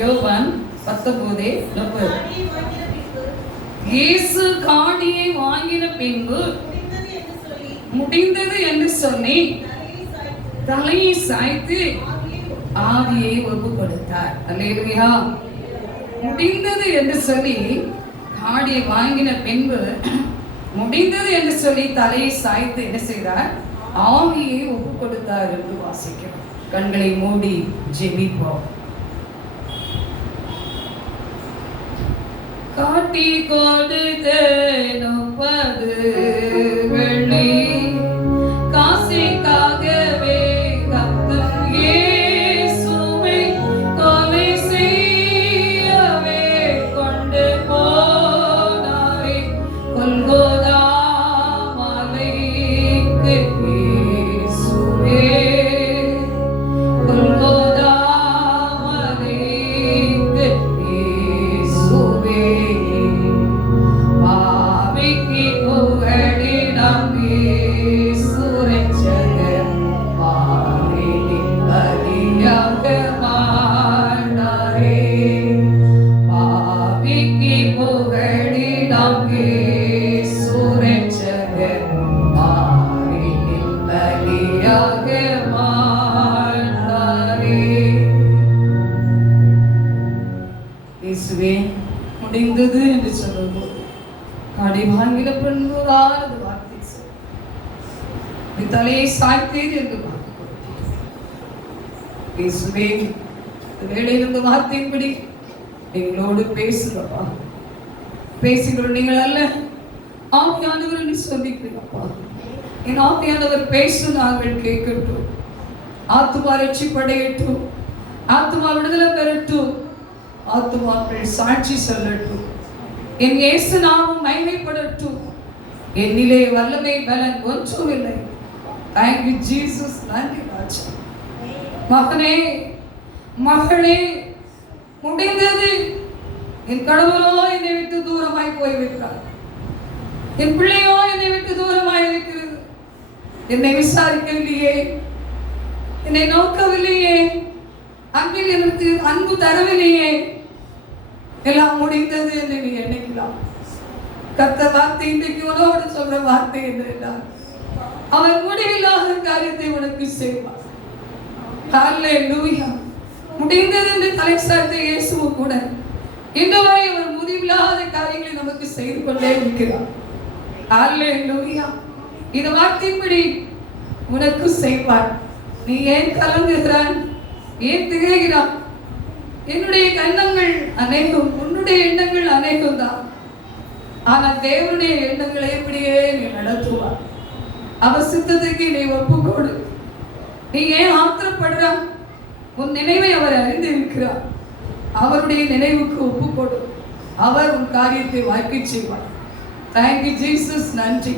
யோவான் 19:30. இயேசு காடியை வாங்கின பின்பு முடிந்தது என்று சொல்லி தலையை சாய்த்து ஆவியை ஒப்பு கொடுத்தார். அல்லேலூயா. முடிந்தது என்று சொல்லி காடியை வாங்கின பின்பு முடிந்தது என்று சொல்லி தலையை சாய்த்து என்ன செய்தார்? ஆவியை ஒப்பு கொடுத்தார் என்று வாசிக்கிறோம். கண்களை மூடி ஜெபிப்போம். காட்டி கொடுத்த 30 வெள்ளி காசிக்காகவே கர்த்தர் இயேசுவை கொலை செய்யவே கொண்டு போனாரே கொல்கோதா மலைக்கு. இயேசுவே கொல்கோதா மலைக்கு. இயேசுவே பாவிக்கு புகழிடம் இயேசு ரட்சகர் பாவிக்கு பலியாக மாண்டாரே. பாவிக்கு புகழிடம் இயேசு ரட்சகர் பாவிக்கு பலியாக மாண்டாரே. இயேசுவே முடிந்தது என்று சொல்லும்போது காடி வாங்கின பின்பு ஆறு வார்த்தை சொல்லி தலையை சாய்த்தேன் என்று வாக்கு கொடுத்தீர். இயேசுவே வேலையிலிருந்து வார்த்தையின்படி எங்களோடு பேசுங்கப்பா. பேசுகிறோம் நீங்கள் அல்ல, ஆவியானவர் என்று சொல்லிக்கிறீங்கப்பா. என் ஆவியானவர் பேசும் நாங்கள் கேட்கட்டும். ஆத்துமா ரட்சிப்படையட்டும், ஆத்துமா விடுதலை பெறட்டும், ஆத்துமாக்கள் சாட்சி சொல்லட்டும். என் இயேசு நாமம் மகிமைப்படட்டும். என்னிலே வல்லமை பலன் ஒன்றும் இல்லை. Thank you Jesus. நன்றி ராஜா. மகனே மகளே, முடிந்தது. என் கணவரோ என்னை விட்டு தூரமாய் போய்விட்டார். என் பிள்ளையோ என்னை விட்டு தூரமாய் இருக்கிறது. என்னை விசாரிக்கவில்லையே, என்னை நோக்கவில்லையே, அன்பில் எனக்கு அன்பு தரவில்லையே. எல்லாம் முடிந்தது என்று நீ எண்ணிக்கலாம். கர்த்தர் வார்த்தை இன்றைக்கு உன்னோடு சொல்ற வார்த்தை என்றால் அவர் முடிவில்லாத காரியத்தை உனக்கு செய்வார். ஹல்லேலூயா. முடிந்தது என்று தலை சாய்த்த இயேசுவும் கூட இன்று வரை அவர் முடிவில்லாத காரியங்களை நமக்கு செய்து கொண்டே இருக்கிறார். ஹல்லேலூயா. இந்த வார்த்தையின்படி உனக்கு செய்வார். நீ ஏன் கலங்குகிறாய்? ஏன் திகைக்கிறாய்? என்னுடைய எண்ணங்கள் அநேகம், உன்னுடைய எண்ணங்கள் அநேகம் தான். ஆனால் தேவனுடைய எண்ணங்களை எப்படியே நீ நடத்துவார். அவர் சித்தத்துக்கு நீ ஒப்புக்கொடு. நீ ஏன் ஆத்திரப்படுற? உன் நினைவை அவர் அறிந்து இருக்கிறார். அவருடைய நினைவுக்கு ஒப்புக்கொடு. அவர் உன் காரியத்தை வாய்க்க செய்வார். Thank you Jesus. நன்றி.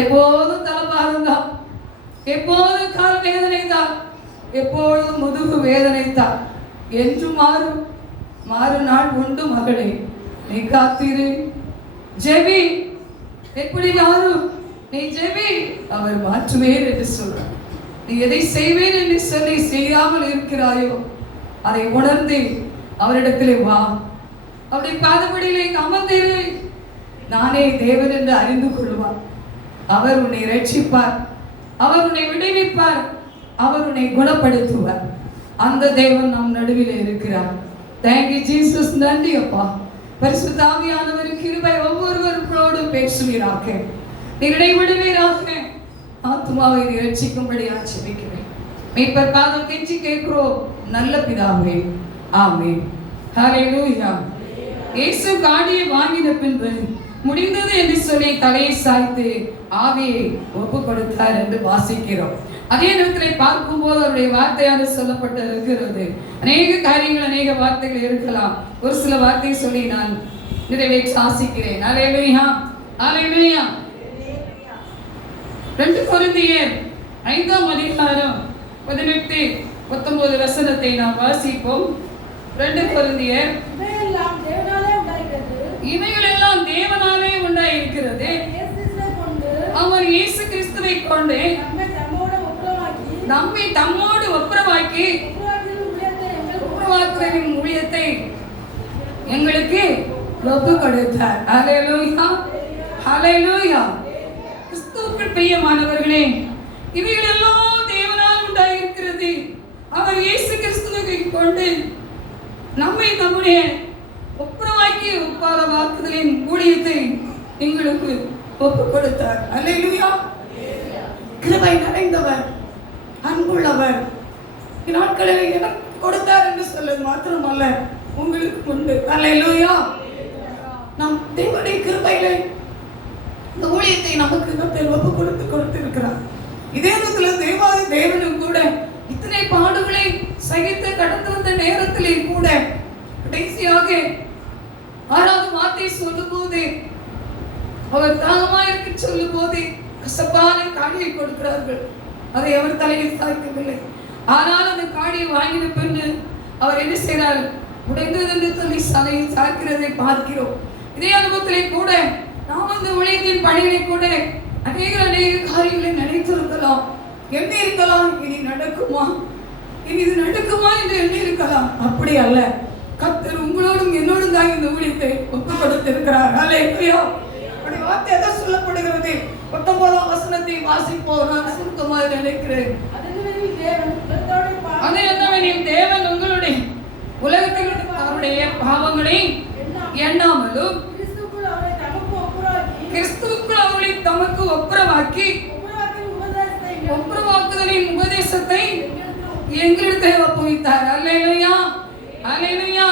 எப்போதும் தலைபாரம் தான், எப்போதும் கால் வேதனை தான், எப்பொழுதும் முதுகு வேதனை தான். என்று மாறும். மாறு நாள் உண்டு மகளே, நீ காத்திரு. ஜெபி. எப்படி மாறும்? நீ ஜெபி, அவர் மாற்றுவேன் என்று சொல்றார். நீ எதை செய்வேன் என்று சொல்லி செய்யாமல் இருக்கிறாயோ அதை உணர்ந்து அவரிடத்திலே வா. அவருடைய பாதப்படியிலே அமர்ந்திரு. நானே தேவன் என்று அறிந்து கொள்வார். அவர் உன்னை ரட்சிப்பார், அவர் உன்னை விடுவிப்பார், அவர் உன்னை குணப்படுத்துவார். அந்த தேவன் நம் நடுவில் இருக்கிறார். Thank you Jesus. நன்றி அப்பா. பரிசுத்த ஆவியானவர் கிருபை ஒவ்வொருவரோடும் பேசுவீராக, இடைவிடுவீராக. ஆத்மாவை ரட்சிக்கும்படி ஆசீர்வதிக்கிறேன். மீட்பர் பாதம் கெஞ்சி கேட்கிறோம் நல்ல பிதாவே. ஆமென். ஹல்லேலூயா. இயேசு காடியை வாங்கின பின்பு முடிந்தது என்று சொல்லி தலையை சாய்த்து ஆவியை ஒப்பு கொடுத்தார் என்று வாசிக்கிறோம். அதே நேரத்தில் பார்க்கும்போது அவருடைய வார்த்தையாக சொல்லப்பட்டு இருக்கிறது. அநேக காரியங்கள், அநேக வார்த்தைகள் இருக்கலாம். ஒரு சில வார்த்தையை சொல்லி நான் நிறைவேற்றி ஆசிக்கிறேன். அல்லேலூயா, அல்லேலூயா. 2 கொரிந்தியர் 5ஆம் அதிகாரம் 18-19 வசனத்தை நாம் வாசிப்போம். 2 கொரிந்தியர். இவைகள் எல்லாம் தேவனாலே உண்டாயிருக்கிறது. அவர் இயேசு கிறிஸ்துவை கொண்டு நம்மை தம்மோடு ஒப்புரவாக்கி ஊழியத்தை எங்களுக்கு ஒப்பு கொடுத்தார். ஹல்லேலூயா, ஹல்லேலூயா. கிறிஸ்துவுக்குள் பிரியமானவர்களே, இவைகள் எல்லாம் தேவனால் உண்டாயிருக்கிறது. அவர் இயேசு கிறிஸ்துவை கொண்டு நம்மை நம்முடைய ஒப்புரவாக்கி ஒப்பார வாக்குதலின் ஊழியத்தை எங்களுக்கு ஒப்பு கொடுத்தார். ஹல்லேலூயா. கிருபை நிறைந்தவர், அன்புள்ளவர். இந்நாட்களில் எனக்கு கொடுத்தார் என்று சொல்வது மாத்திரமல்ல, உங்களுக்கு உண்டு. ஹல்லேலூயா. நாம் தேவனுடைய கிருபையிலே இந்த ஊழியத்தை நமக்கு ஒப்பு கொடுத்திருக்கிறார். இதே தேவாதி தேவனும் கூட இத்தனை பாடுகளை சகித்து கடந்து வந்த நேரத்திலே கூட கடைசியாக 6வது வார்த்தை சொல்லும் போது, அவர் தாகமாயிருக்க சொல்லும் போது கசப்பான காடியை கொடுக்கிறார்கள். அதை அவர் தலையில் சாய்க்கவில்லை. ஆனால் அந்த காடியை வாங்கின பின்னு அவர் என்ன செய்கிறார்? உடைந்தது என்று சொல்லி தலையில் சாய்க்கிறதை பார்க்கிறோம். இதே அனுபவத்திலே கூட நாம் அந்த ஊழியத்தின் பணிகளை கூட அநேக காரியங்களை நினைத்திருக்கலாம், எண்ணி இருக்கலாம். இனி நடக்குமா, இனி இது நடக்குமா என்று எண்ணி இருக்கலாம். அப்படி அல்ல, கர்த்தர் உங்களோடும் என்னோடும் தான் இந்த ஊழியத்தை ஒப்பு கொடுத்திருக்கிறார். ஹல்லேலூயா. அப்படி வார்த்தை எதை சொல்லப்படுகிறது? 19ஆம் வசனத்தை வாசிப்போம். நான் சுருக்கமாக நினைக்கிறேன். அது என்னவெனில், தேவன் உங்களுடைய உலகத்தில் அவருடைய பாவங்களை எண்ணாமலும் கிறிஸ்துவுக்குள் அவர்களை தமக்கு ஒப்புரவாக்கி ஒப்புரவாக்குதலின் உபதேசத்தை எங்களிடத்திலே ஒப்புவித்தார். அல்லேலூயா, அல்லேலூயா.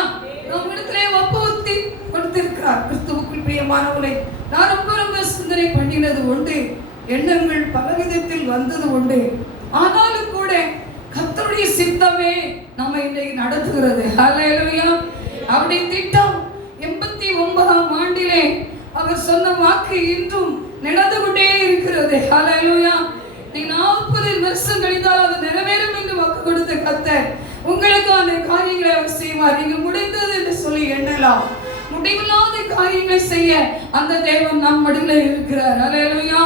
நம்மிடத்திலே ஒப்புவித்து கொடுத்திருக்கிறார். கிறிஸ்துவுக்குள் பிரியமானவர்களே, நான் ரொம்ப சிந்தனை பண்ணினது உண்டு, எண்ணங்கள் பலவிதத்தில் வந்தது உண்டு. ஆனாலும் கூட கர்த்தருடைய சித்தமே நம்மை இன்றைக்கு நடத்துகிறது. அல்லேலூயா. அவருடைய திட்டம் 89ஆம் ஆண்டிலே அவர் சொன்ன வாக்கு இன்றும் நடந்து கொண்டே இருக்கிறது. ஹல்லேலூயா. நீ 40 வருஷம் கழித்தால் அது நிறைவேறும் என்று வாக்கு கொடுத்த கர்த்தர் உங்களுக்கு அந்த காரியங்களை அவர் செய்வார். நீங்க முடிந்தது என்று சொல்லி எண்ணலாம். முடிவில்லாத காரியங்களை செய்ய அந்த தேவன் நம் மடியில் இருக்கிறார். ஹல்லேலூயா,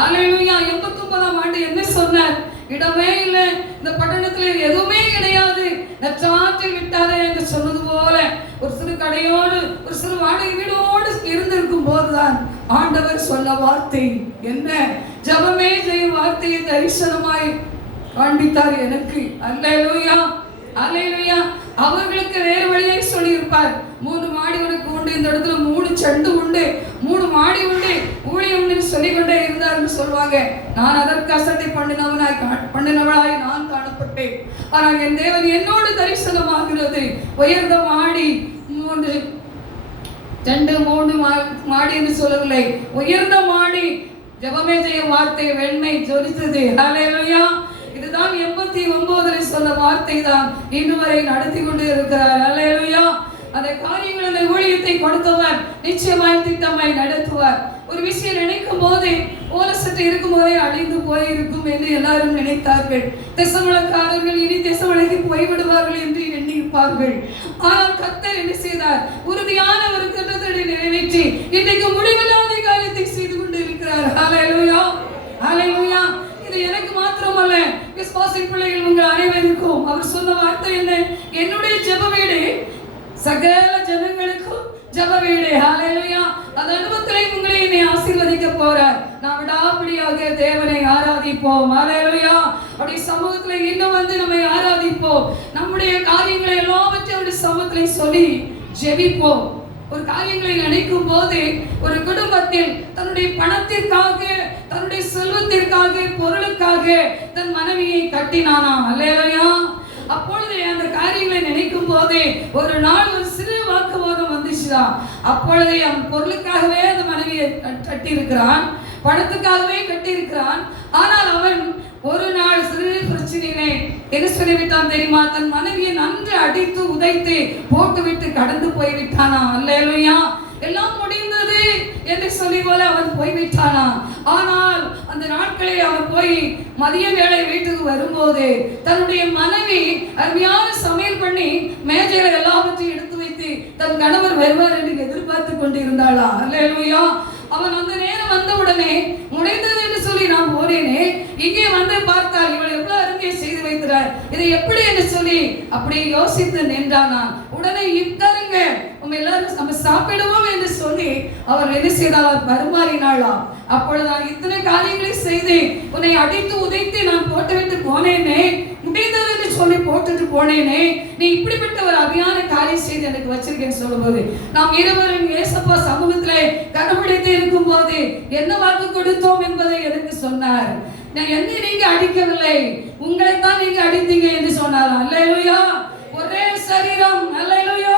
ஹல்லேலூயா. 89ஆம் ஆண்டு என்ன சொன்னார்? இடமே இல்லை, இந்த பட்டணத்தில் எதுவுமே கிடையாது, நற்றாற்றில் விட்டாரே என்று சொன்னது போல ஒரு சிறு கடையோடு ஒரு சிறு வாடகை வீடோடு இருந்திருக்கும் போதுதான் ஆண்டவர் சொன்ன வார்த்தை என்ன? ஜெபமே செய்யும் வார்த்தையை தரிசனமாய் காண்பித்தார் எனக்கு. அல்லேலூயா, அல்லேலூயா. அவர்களுக்கு வேறு வழியை சொல்லி இருப்பார். 3 மாடி உனக்கு உண்டு, இந்த இடத்துல 3 செண்டு உண்டு, 3 மாடி உண்டு, ஊழியம் உண்டு சொல்லிக்கொண்டே இருந்தார்னு சொல்லுவாங்க. நான் அதற்கு அசட்டை பண்ணினவளாய் நான் காணப்பட்டேன். ஆனால் என் தேவன் என்னோடு தரிசனமாகிறது. உயர்ந்த மாடி 3 மாடி என்று சொல்லவில்லை, உயர்ந்த மாடி. ஜெபமே செய்ய வார்த்தை வெண்மை ஜொலித்தது. ஹல்லேலூயா. இதுதான் 89 சொன்ன வார்த்தை தான் இன்று வரை நடத்தி கொண்டு இருக்கிறார். அல்லேலூயா. அந்த காரியங்கள் அந்த ஊழியத்தை கொடுத்தவர் நிச்சயமாய் திட்டமாய் நடத்துவார். ஒரு விஷயம் நினைக்கும் போதே ஓலசட்டு இருக்கும் போதே அழிந்து போயிருக்கும் என்று எல்லாரும் நினைத்தார்கள். தெசமலக்காரர்கள் இனி தெசமலைக்கு போய்விடுவார்கள் என்று எண்ணியிருப்பார்கள். ஆனால் கர்த்தர் என்ன செய்தார்? உறுதியான ஒரு திட்டத்தை நிறைவேற்றி இன்றைக்கு முடிவில்லாத காரியத்தை செய்து கொண்டு இருக்கிறார். ஹல்லேலூயா, ஹல்லேலூயா. இது எனக்கு மாத்திரமல்ல, விசுவாசின் பிள்ளைகள் உங்கள் அனைவருக்கும் அவர் சொன்ன வார்த்தை என்ன? என்னுடைய ஜெப வீடு சகல ஜனங்களுக்கும் ஜெப வீடு. ஹல்லேலூயா. அந்த அனுபவத்திலே உங்களை என்னை ஆசீர்வதிக்க போறார். நாம் விடாப்பிடியாக தேவனை ஆராதிப்போம். ஹல்லேலூயா. அப்படி சமூகத்திலே இன்னும் வந்து நம்மை ஆராதிப்போம். நம்முடைய காரியங்களை எல்லாவற்றையும் அவருடைய சமூகத்திலே சொல்லி ஜெபிப்போம். ஒரு காரியங்களை நினைக்கும் போது ஒரு குடும்பத்தில் தன்னுடைய பணத்திற்காக, தன்னுடைய செல்வத்திற்காக, பொருளுக்காக தன் மனைவியை கட்டினானா? அல்லேலூயா. அப்பொழுது அந்த காரியங்களை நினைக்கும் போதே ஒரு நாள் ஒரு சிறு வாக்குவாதம் வந்துச்சுதான். அப்பொழுதே அவன் பொருளுக்காகவே அந்த மனைவியை கட்டி இருக்கிறான், பணத்துக்காகவே கட்டி இருக்கிறான். ஆனால் அவன் ஒரு நாள் சிறு பிரச்சனையிலே என்ன சொல்லிவிட்டான் தெரியுமா? தன் மனைவியை நன்கு அடித்து உதைத்து போட்டுவிட்டு கடந்து போய்விட்டானா? அல்லேலூயா. எல்லாம் முடிந்தது என்று சொல்லி போல அவன் போய்விட்டானா? ஆனால் அந்த நாட்களில் அவன் போய் மதிய வேளை வீட்டுக்கு வரும்போது தன்னுடைய மனைவி அருமையான சமையல் பண்ணி மேஜையில எல்லாவற்றையும் எடுத்து வைத்து தன் கணவர் வருவார் என்று எதிர்பார்த்து கொண்டிருந்தாளா? அல்லேலூயா. அவன் அந்த நேரம் வந்த உடனே முடிந்தது என்று சொல்லி நான் போனேனே, இங்கே வந்து பார்த்தால் இவள் எவ்வளவு அருமையை செய்து வைக்கிறார், இதை எப்படி என்று சொல்லி அப்படி யோசித்து நின்றானா. உடனே இத்தருங்க உங்க எல்லாரும் நம்ம சாப்பிடுவோம் என்று சொல்லி அவர் என்ன செய்தால் பரிமாறினாளா. அப்பொழுது நான் இத்தனை காரியங்களை செய்து உன்னை அடித்து உதைத்து நான் போட்டுவிட்டு போனேனே, முடிந்தது என்று சொல்லி போட்டுட்டு போனேனே, நீ இப்படிப்பட்ட ஒரு அபியான காரியம் செய்து எனக்கு வச்சிருக்கேன்னு சொல்லும்போது நாம் இருவரும் ஏசப்பா சமூகத்திலே கண்டுபிடித்து இருக்கும் போது என்ன வாக்கு கொடுத்தோம் என்பதை எனக்கு சொன்னார். நான் என்னை நீங்க அடிக்கவில்லை, உங்களைத்தான் நீங்க அடித்தீங்க என்று சொன்னார். அல்லேலூயா. ஒரே சரீரம். அல்லேலூயா.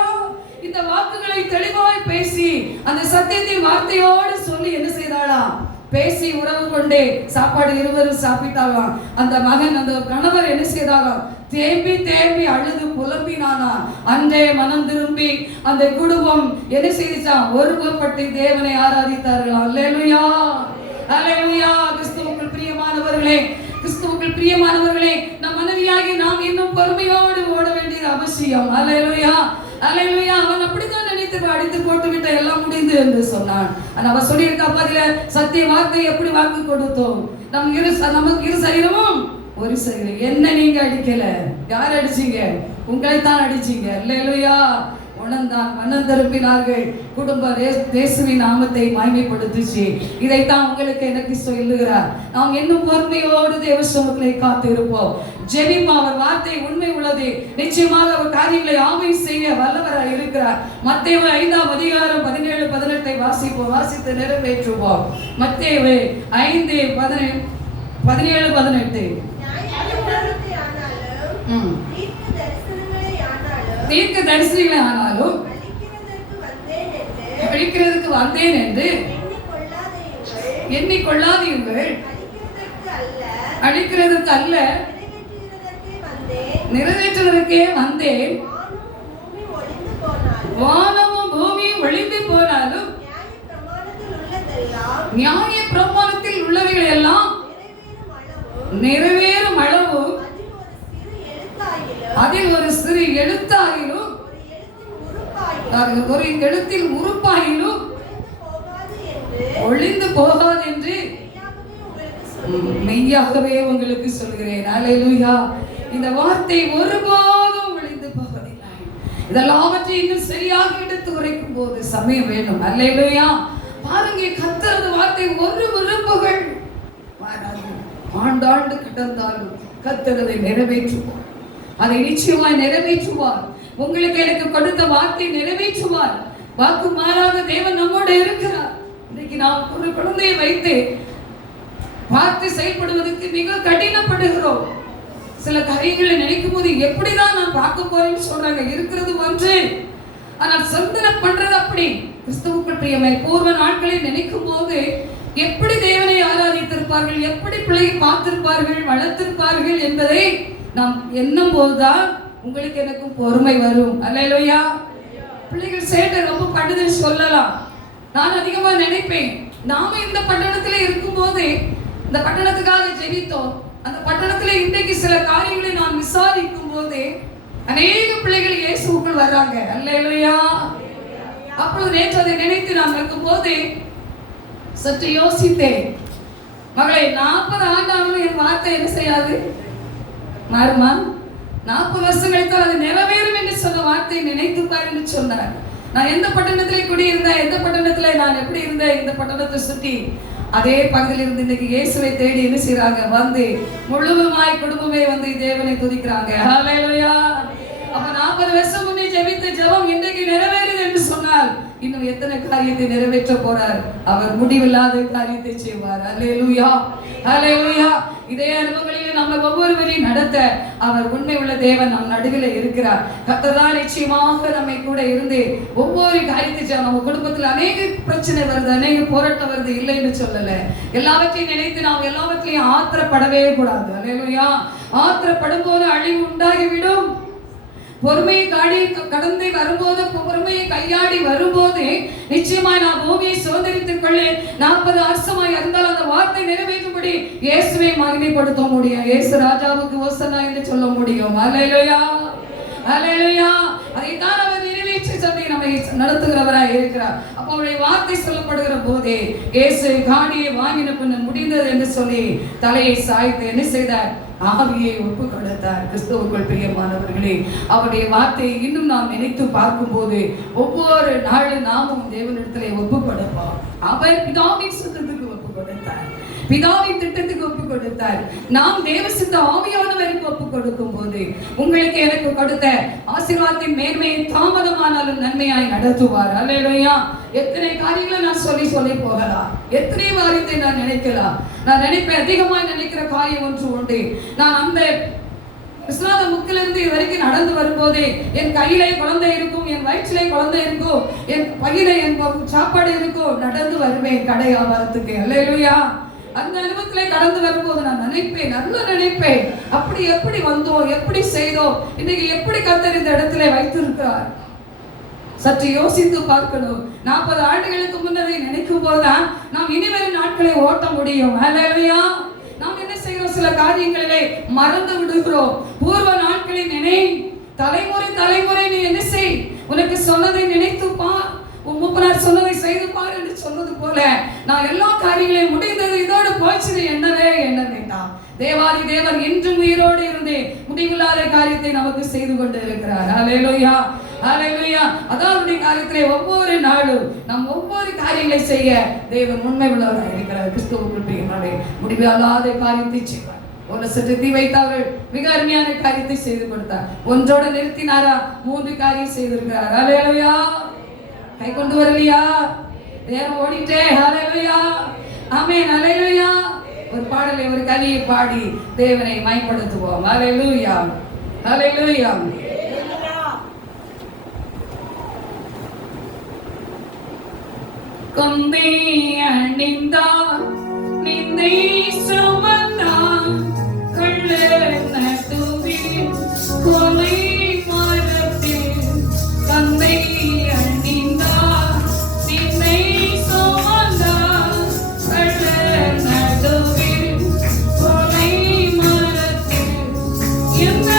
இந்த வாக்குகளை தெளிவாய் பேசி அந்த சத்தியத்தின் வார்த்தையோடு சொல்லி என்ன செய்தாளா, பேசி உறவு கொண்டே சாப்பாடு இருவரும் சாப்பிட்டாலாம். அந்த மகன் அந்த கணவர் என்ன செய்தாலும் தேம்பி தேம்பி அழுது புலம்பினானா. அன்றே மனம் திரும்பி அந்த குடும்பம் என்ன செய்தான், ஒருவப்பட்டு தேவனை ஆராதித்தார்கள். அல்லேலூயா. அல்லேலூயா. கிறிஸ்துவுக்குள் பிரியமானவர்களே, கிறிஸ்துவுக்குள் பிரியமானவர்களே, நம் மனைவியாகி நாம் இன்னும் பொறுமையோடு ஓட வேண்டியது அவசியம். அல்லேலூயா. அல்லேலூயா. அவன் அப்படித்தான் நினைத்து அடித்து போட்டு விட்ட எல்லாம் முடிந்து என்று சொன்னான். அவன் சொல்லியிருக்கா பதில சத்திய வார்த்தை எப்படி வாக்கு கொடுத்தோம், நமக்கு இரு சரீரமும் ஒரு சரீரம். என்ன நீங்க அடிக்கல, யார் அடிச்சீங்க, உங்களைத்தான் அடிச்சீங்க. அல்லேலூயா. உணர்ந்தான், மனம் திருப்பினார்கள். குடும்ப இயேசுவின் நாமத்தை மகிமைப்படுத்துச்சு. இதைத்தான் உங்களுக்கு எனக்கு சொல்லுகிறார். நாம் இன்னும் பொறுமையோடு தேவ சமூகத்தை காத்து இருப்போம். ஜெபிப்பா. அவர் வார்த்தை உண்மை உள்ளது. நிச்சயமாக அவர் காரியங்களை ஆமை செய்ய வல்லவராய் இருக்கிறார். மத்தேயு 5ஆம் அதிகாரம் 17-18 வாசிப்போம், வாசித்து நிறைவேற்றுவோம். மத்தேயு 5:17-18. தீர்க்க தரிசனங்களே ஆனாலும் அழிக்கிறதுக்கு வந்தேன் என்று எண்ணிக்கொள்ளாதீர்கள், அழிக்கிறதுக்கு அல்ல நிறைவேற்றுவதற்கே வந்தேன். வானமும் பூமியும் ஒழிந்து போனாலும் நியாய பிரமாணத்தில் உள்ளவைகள் எல்லாம் நிறைவேறும் அளவும் அதில் ஒரு சிறு எழுத்தாயிலும் ஒரு எழுத்தில் உறுப்பாயிலும் ஒளிந்து போகாது என்று மெய்யாகவே உங்களுக்கு சொல்கிறேன். அல்லேலூயா. இந்த வார்த்தை ஒருபோதும் ஒளிந்து போவதில்லை. இதெல்லாவற்றையும் இன்னும் சரியாக எடுத்து உரைக்கும் போது சமயம் வேண்டும். அல்லேலூயா. பாருங்க, கர்த்தரது வார்த்தை ஒரு விரும்புகள் மாறாது. ஆண்டாண்டு கிடந்தாலும் கர்த்தரதை நிறைவேற்றுவார். அதை நிச்சயமாய் நிறைவேற்றுவார். உங்களுக்கு எனக்கு கொடுத்த வார்த்தை நிறைவேற்றுவார். வாக்கு மாறாத தேவன் நம்மோடு இருக்கிறார். இன்னைக்கு நாம் ஒரு குழந்தையை வைத்து பார்த்து செயல்படுவதற்கு மிக கடினப்படுகிறோம். சில காரியங்களை நினைக்கும் போது எப்படிதான் நான் பார்க்க போறேன்னு சொல்றாங்க. இருக்கிறது ஒன்று, ஆனால் சிந்தனை பண்றது அப்படி. கிறிஸ்துவுக்குள் பிரியமே, பூர்வ நாட்களை நினைக்கும் போது எப்படி தேவனை ஆராதித்திருப்பார்கள், எப்படி பிள்ளையை பார்த்திருப்பார்கள், வளர்த்திருப்பார்கள் என்பதை நாம் எண்ணும் போதுதான் உங்களுக்கு எனக்கும் பொறுமை வரும். அல்லேலூயா. பிள்ளைகள் சேட்டை ரொம்ப பண்ணுதுன்னு சொல்லலாம். நான் அதிகமா நினைப்பேன், நாம இந்த பட்டணத்துல இருக்கும் போது இந்த பட்டணத்துக்காக ஜெபித்தோம். அந்த பட்டணத்துல இன்றைக்கு சில காரியங்களை நான் விசாரிக்கும் போது அநேக பிள்ளைகள் இயேசுவுக்குள் வர்றாங்க. அல்லேலூயா. அப்பொழுது நேற்று அதை நினைத்து நான் இருக்கும் போது சற்று யோசித்தேன். மகளே, 40 ஆண்டாலும் என் வார்த்தை என்ன செய்யாது, மாறுமா? 40 வருஷம் கழித்தால் அது நிறைவேறும் என்று சொன்ன வார்த்தை நினைத்து பார் என்று சொன்னார். நான் எந்த பட்டணத்திலே குடியிருந்தேன், எந்த பட்டணத்திலே நான் எப்படி இருந்தேன், இந்த பட்டணத்தை சுற்றி அதே பகுதியில் இருந்து இன்னைக்கு இயேசுவை தேடி என்ன செய்றாங்க, வந்து முழுவதுமாய் குடும்பமே வந்து தேவனை துதிக்கிறாங்க. ஹல்லேலூயா. அப்ப 40 வருஷம் முன்னே ஜெபித்த ஜெபம் இன்றைக்கு நிறைவேறுது என்று சொன்னால் இன்னும் எத்தனை காரியத்தை நிறைவேற்ற போறார். அவர் முடிவில்லாத காரியத்தை செய்வார். அல்லேலூயா. அல்லேலூயா. இதே அனுபவங்களில் நம்ம ஒவ்வொருவரையும் நடத்த அவர் உண்மை உள்ள தேவன் நம் நடுவில் இருக்கிறார். கர்த்தர் நிச்சயமாக நம்மை கூட இருந்து ஒவ்வொரு காரியத்தை நம்ம குடும்பத்தில் அநேக பிரச்சனை வருது, அநேக போராட்டம் வருது, இல்லைன்னு சொல்லல. எல்லாவற்றையும் நினைத்து நாம் எல்லாவற்றையும் ஆத்திரப்படவே கூடாது. அல்லேலூயா. ஆத்திரப்படும் போது அழிவு உண்டாகிவிடும். பொறுமையை கடந்து வரும்போது, பொறுமையை கையாடி வரும்போது நிச்சயமாய் நான் பூமியை சுதந்திரித்துக் கொள்ள 40 வருஷமாய் இருந்தால் அந்த வார்த்தை நிறைவேற்றும்படி இயேசுவை மகிமைப்படுத்த முடியும். இயேசு ராஜாவுக்கு ஓசன்னா என்று சொல்ல முடியும். அல்லேலூயா. அல்லேலூயா. அதைத்தான் அவர் நிறைவேற்றி சொல்லி நம்மை நம்மை நடத்துகிறவராய் இருக்கிறார். அப்போ அவருடைய வார்த்தை சொல்லப்படுகிற போதே இயேசு காடியை வாங்கின பின்னர் முடிந்தது என்று சொல்லி தலையை சாய்த்து என்ன செய்தார்? ஆவியை ஒப்பு கொடுத்தார். கிறிஸ்துவுக்குள் பிரியமானவர்களே, அவருடைய வார்த்தையை இன்னும் நாம் நினைத்து பார்க்கும் போது ஒவ்வொரு நாளும் நாமும் தேவனிடத்திலே ஒப்பு கொடுப்போம். அவர் பிதாவின் சுத்தத்துக்கு ஒப்பு கொடுத்தார், பிதாவின் திட்டத்துக்கு ஒப்பு கொடுத்தார். நாம் தேவ சித்த ஆவியானவருக்கு ஒப்பு கொடுக்கும் போது உங்களுக்கு எனக்கு கொடுத்த ஆசீர்வாதத்தின் மேன்மையை தாமதமானாலும் நன்மையாய் நடத்துவார். அல்லேலூயா. எத்தனை காரியங்களை நான் சொல்லி போகலாம், எத்தனை காரியத்தை நான் நினைக்கலாம். நான் நினைப்பேன், அதிகமாய் நினைக்கிற காரியம் ஒன்று உண்டு. நான் அந்த விஸ்வநாத முக்கிலிருந்து இது வரைக்கும் நடந்து வரும்போதே என் கையிலே குழந்தை இருக்கும், என் வயிற்றிலே குழந்தை இருக்கும், என் பையிலே என் சாப்பாடு இருக்கும், நடந்து வருவேன் கடை வியாபாரத்துக்கு. அல்லேலூயா. அந்த அனுபவத்திலே கடந்து வரும்போது நான் நினைப்பேன், நல்லா நினைப்பேன், அப்படி எப்படி வந்தோம், எப்படி செய்தோம், இன்னைக்கு எப்படி கர்த்தர் இந்த இடத்துல வைத்திருக்கிறார். சற்று யோசித்து பார்க்கணும். 40 ஆண்டுகளுக்கு முன்னதை நினைக்கும் போதுதான் நாம் இனிவரும் நாட்களை ஓட்ட முடியும். அல்லேலூயா. நாம் என்ன செய்கிறோம்? சில காரியங்களிலே மறந்து விடுகிறோம். பூர்வ நாட்களை நினை, தலைமுறை நீ என்ன செய், உனக்கு சொன்னதை நினைத்து பார், உன் மூப்பனார் சொன்னதை செய்து பார் என்று சொன்னது போல நான் எல்லா காரியங்களையும் முடிந்தது, இதோடு போச்சு, என்னவே என்ன வேண்டாம். தேவாதி தேவர் என்றும் உயிரோடு இருந்து முடிவில்லாத காரியத்தை நமக்கு செய்து கொண்டு இருக்கிறார். அல்லேலூயா, அல்லேலூயா. அதாவது காரியத்திலே ஒவ்வொரு நாளும் நாம் ஒவ்வொரு காரியங்களை செய்ய தேவன் உண்மை உள்ளவராக இருக்கிறார். கிறிஸ்துவுக்குள் பிரியமானவர்களே, முடிவில்லாத காரியத்தை செய்வார். ஒரு சட்டத்தை வைத்தார்கள், மிக அருமையான காரியத்தை செய்து கொடுத்தார். ஒன்றோட நிறுத்தினாரா? 3 காரியம் செய்திருக்கிறார். அல்லேலூயா. கை கொண்டு வரலையா? தேவன் ஓடிட்டே. அல்லேலூயா, ஆமென். அல்லேலூயா. ஒரு பாடலை, ஒரு கவியை பாடி தேவனை மைப்படுத்துவோம். அல்லேலூயா, அல்லேலூயா. கொம்பே அணிந்தார், நிந்தை சுமந்தார், கள்ள நடுவில் கொலை மரத்தில் கம்பை அணிந்தார், நிந்தை சுமந்தார், கள்ள நடுவில் கொலை மரத்தில் எந்த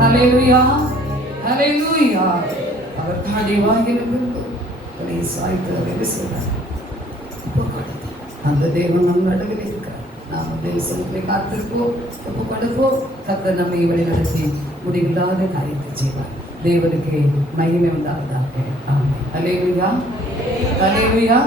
ஹல்லேலூயா, ஹல்லேலூயா. அவர் காடி வாங்கின பின்பு அவரை சாய்த்து அவர் செய்தார். அந்த தேவன் நம் நடுவில் இருக்கிறார். நாம் தேவசனத்தை காத்திருப்போம், ஒப்பு கொடுப்போம். கர்த்தர் நம்மை வழி நடத்தி முடிவில்லாத காரியத்தை செய்வார். தேவனுக்கு மகிமை உண்டாவதாக. ஆமென். ஹல்லேலூயா, ஹல்லேலூயா.